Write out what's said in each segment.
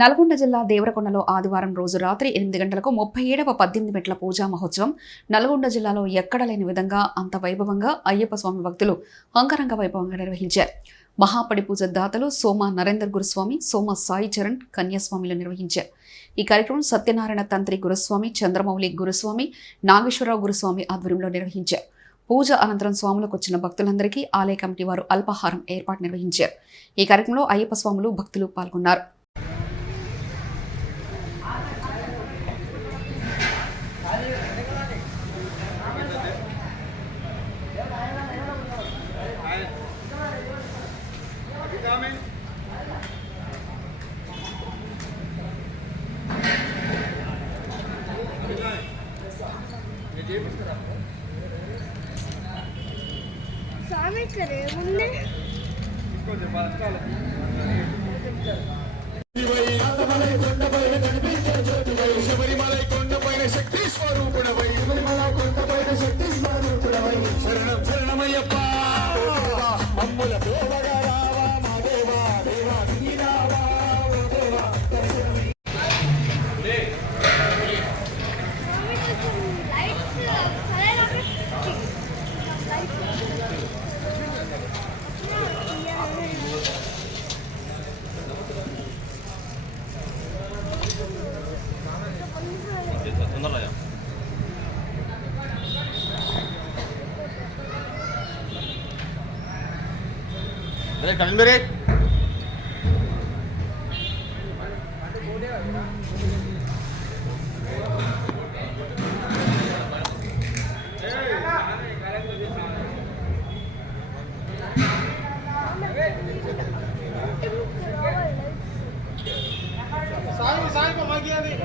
నల్గొండ జిల్లా దేవరకొండలో ఆదివారం రోజు రాత్రి 8 గంటలకు 37వ 18 మెట్ల పూజా మహోత్సవం నల్గొండ జిల్లాలో ఎక్కడ లేని విధంగా అంత వైభవంగా అయ్యప్ప స్వామి భక్తులు అంగరంగ వైభవంగా నిర్వహించారు. మహాపడి పూజ దాతలు సోమ నరేందర్ గురుస్వామి, సోమ సాయి చరణ్ కన్యాస్వామిలు నిర్వహించారు. ఈ కార్యక్రమం సత్యనారాయణ తంత్రి గురుస్వామి, చంద్రమౌళి గురుస్వామి, నాగేశ్వరరావు గురుస్వామి ఆధ్వర్యంలో నిర్వహించారు. పూజ అనంతరం స్వాములకు వచ్చిన భక్తులందరికీ ఆలయ కమిటీ వారు అల్పాహారం ఏర్పాటు నిర్వహించారు. ఈ కార్యక్రమంలో అయ్యప్ప స్వాములు భక్తులు పాల్గొన్నారు. स्वामी करे मुन्ने శబరిమలై కొండపైన శక్తి స్వరూపుడవై శరణం శరణమయ్యప్ప మమ్ముల దేవగా రావా మా దేవా దేవా నీరావా ఓ దేవా कल मेरे साई को मार गया नहीं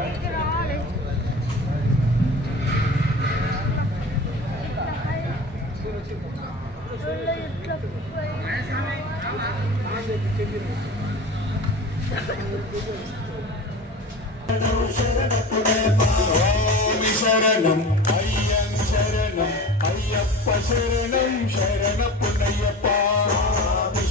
శరణం అయ్యం శరణం అయ్యప్ప శరణం శరణపునయ్యప్ప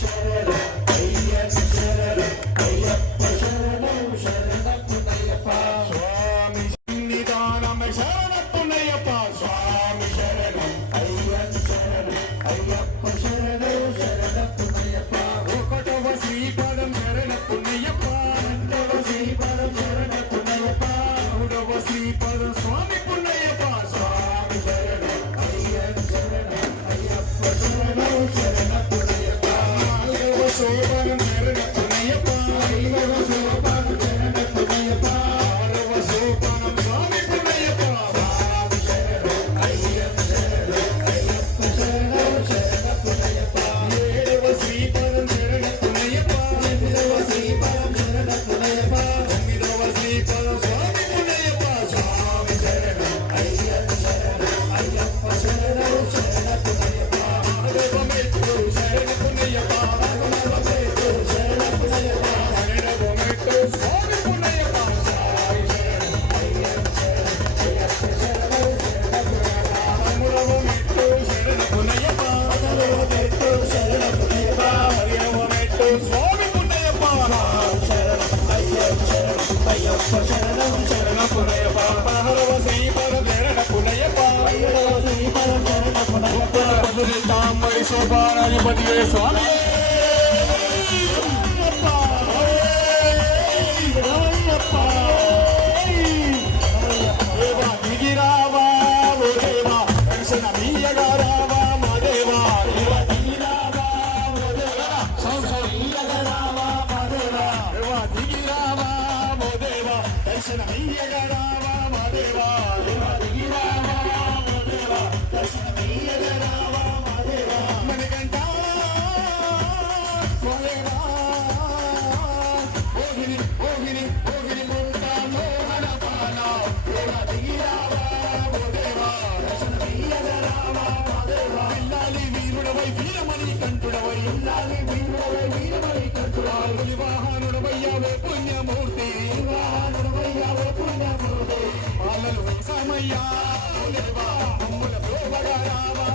శరణం అయ్యం శరణం అయ్యప్ప శరణం శరణపునయ్యప్ప స్వామి నిదానం శరణపునయ్యప్ప స్వామి శరణం అయ్యం శరణం అయ్యప్ప శరణం శరణపునయ్యప్ప ఒకటవ శ్రీపదం శరణపునయ్యప్ప రెండవ శ్రీపదం శరణపునయ్యప్ప మూడవ శ్రీపదం స్వామి పునయ్యప్ప స్వామి శరణం అయ్యం శరణం అయ్యప్ప శరణం శరణపునయ్యప్ప నాలుగవ సోపానం శరణపునయ్యప్ప ఐదవ సోపానం శరణపునయ్యప్ప ఆరవ సోపానం స్వామి పునయ్యప్ప స్వామి శరణం అయ్యం శరణం అయ్యప్ప శరణం శరణపునయ్యప్ప ఏడవ శ్రీపదం శరణపునయ్యప్ప ఎనిమిదవ శ్రీపదం శరణపునయ్యప్ప తొమ్మిదవ శ్రీపదం స్వామి పునయ్యప్ప స్వామి శరణం అయ్యం శరణం అయ్యప్ప శరణం శరణపునయ్యప్ప ఆరవ మెట్టు శరణపునయ్యప్ప పదకొండవ మెట్టు శరణపునయ్యప్ప పన్నెండవ మెట్టు స్వామి పునయ్యప్ప స్వామి శరణం అయ్యం శరణం అయ్యప్ప శరణం శరణపునయ్యప్ప పదమూడవ మెట్టు శరణపునయ్యప్ప పదహారవ మెట్టు శరణపునయ్యప్ప పదిహేనవ మెట్టు స్వామి పునయ్యప్ప స్వామి శరణం అయ్యం శరణం అయ్యప్ప శరణం శరణపునయ్యప్ప పదహారవ శ్రీపదం శరణపునయ్యప్ప పదిహేడవ శ్రీపదం శరణపునయ్యప్ప పదునెట్టామై సోపానాధిపతియే స్వామి దేవా దిగిరావా ఓ దేవా దర్శనమీయగా రావా మా దేవా దేవా దిగిరావా ఓ దేవా సంసమీయగా రావా మా దేవా దేవా దిగిరావా ఓ దేవా దర్శనమీయగా రావా మా దేవా దేవా దిగిరావా ఓ దేవా దర్శనమీయగా రావా మా దేవా మనకంట ఓ దేవా ఓగిని ఓగిని ఓగిని ముంట మోహన పాల దేవా దిగిరావా ఓ దేవా దర్శనమీయగా రావా మా దేవా ఇల్లాలి వీరుడవై వీరమణి కంఠుడవై ఇల్లాలి వీరుడవై వీరమణి కంఠుడవై వాహనుడవయ్యావే పుణ్యమూర్తి వాహనుడవయ్యావే పుణ్యమూర్తి పాలలు సమయ్యా ఓ దేవా మమ్ముల ప్రోభగా రావా